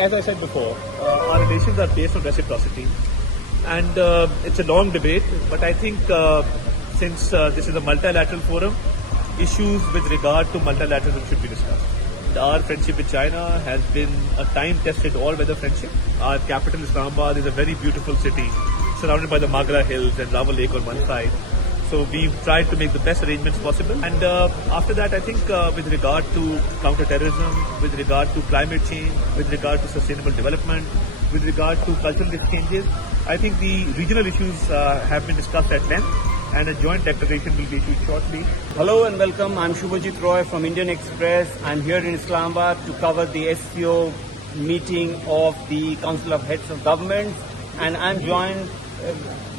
As I said before, our relations are based on reciprocity, and it's a long debate. But I think since this is a multilateral forum, issues with regard to multilateralism should be discussed. Our friendship with China has been a time-tested all-weather friendship. Our capital, Islamabad, is a very beautiful city, surrounded by the Magra Hills and Rawal Lake on one side. So we've tried to make the best arrangements possible. And after that, I think with regard to counter-terrorism, with regard to climate change, with regard to sustainable development, with regard to cultural exchanges, I think the regional issues have been discussed at length, and a joint declaration will be issued shortly. Hello and welcome. I'm Shubhajit Roy from Indian Express. I'm here in Islamabad to cover the SCO meeting of the Council of Heads of Governments, and I'm joined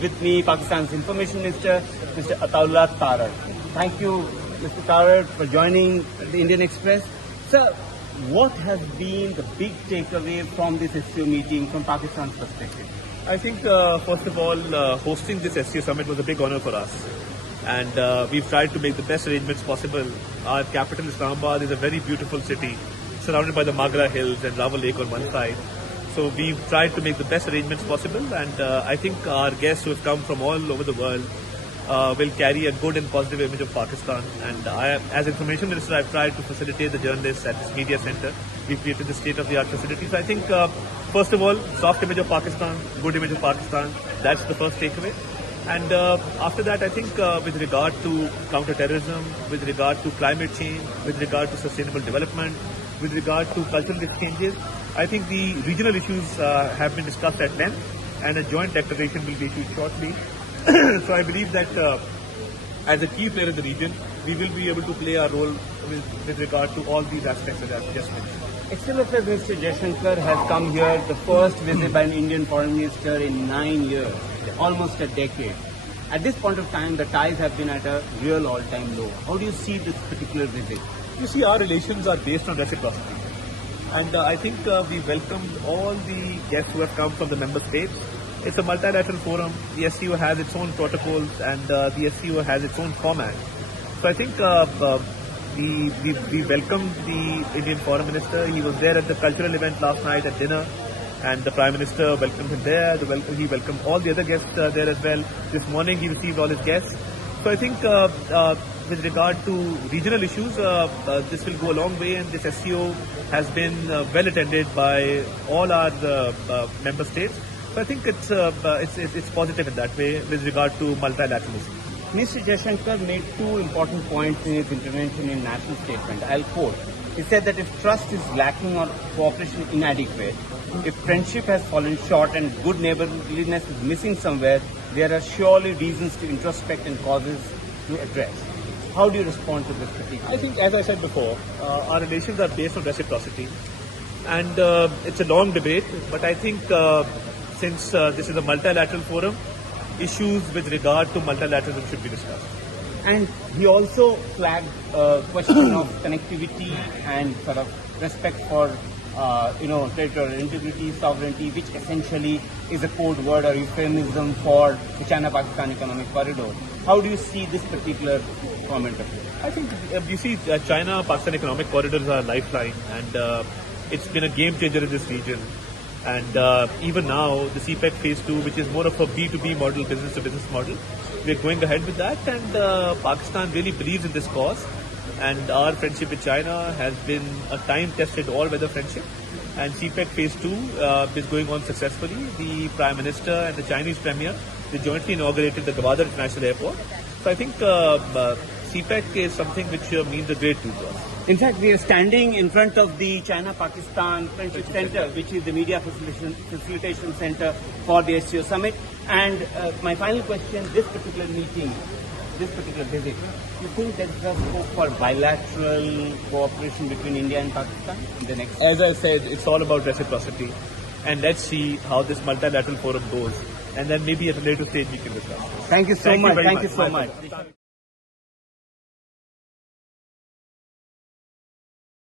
with me Pakistan's Information Minister, Mr. Attaullah Tarar. Thank you, Mr. Tarar, for joining the Indian Express. Sir, what has been the big takeaway from this SCO meeting from Pakistan's perspective? I think, first of all, hosting this SCO summit was a big honor for us. And we've tried to make the best arrangements possible. Our capital, Islamabad, is a very beautiful city, surrounded by the Magra Hills and Rawal Lake on one side. So we've tried to make the best arrangements possible, and I think our guests who have come from all over the world will carry a good and positive image of Pakistan. And I, as Information Minister, I've tried to facilitate the journalists at this media center. We've created the state-of-the-art facilities. So I think, first of all, soft image of Pakistan, good image of Pakistan, that's the first takeaway. And after that, I think with regard to counter-terrorism, with regard to climate change, with regard to sustainable development, with regard to cultural exchanges, I think the regional issues have been discussed at length, and a joint declaration will be issued shortly. So I believe that as a key player in the region, we will be able to play our role with regard to all these aspects that I've just mentioned. External Affairs Minister Jaishankar has come here, the first visit by an Indian Foreign Minister in 9 years, almost a decade. At this point of time, the ties have been at a real all-time low. How do you see this particular visit? You see, our relations are based on reciprocity. And I think we welcomed all the guests who have come from the member states. It's a multilateral forum. The SCO has its own protocols, and the SCO has its own format. So I think we welcomed the Indian Foreign Minister. He was there at the cultural event last night at dinner, and the Prime Minister welcomed him there. He welcomed all the other guests there as well. This morning he received all his guests. So I think with regard to regional issues, this will go a long way, and this SCO has been well attended by all our member states. So I think it's positive in that way with regard to multilateralism. Mr. Jaishankar made two important points in his intervention in national statement. I'll quote. He said that if trust is lacking or cooperation inadequate, if friendship has fallen short and good neighborliness is missing somewhere, there are surely reasons to introspect and causes to address. How do you respond to this critique? I think, as I said before, our relations are based on reciprocity, and it's a long debate. But I think since this is a multilateral forum, issues with regard to multilateralism should be discussed. And he also flagged a question of connectivity and sort of respect for territorial integrity, sovereignty, which essentially is a code word or euphemism for the China-Pakistan economic corridor. How do you see this particular comment of yours? I think you see China-Pakistan economic corridors are a lifeline, and it's been a game changer in this region. And even now, the CPEC Phase 2, which is more of a B2B model, business-to-business model, we're going ahead with that, and Pakistan really believes in this cause. And our friendship with China has been a time-tested all-weather friendship. And CPEC Phase 2 is going on successfully. The Prime Minister and the Chinese Premier, they jointly inaugurated the Gwadar International Airport. So I think CPEC is something which means a great deal to us. In fact, we are standing in front of the China-Pakistan Friendship Center, which is the media facilitation center for the SCO summit. And my final question, this particular meeting, this particular visit, you think there is a scope for bilateral cooperation between India and Pakistan in the next? As I said, it's all about reciprocity. And let's see how this multilateral forum goes. And then maybe at a later stage we can discuss. Thank you so much. Thank you so much.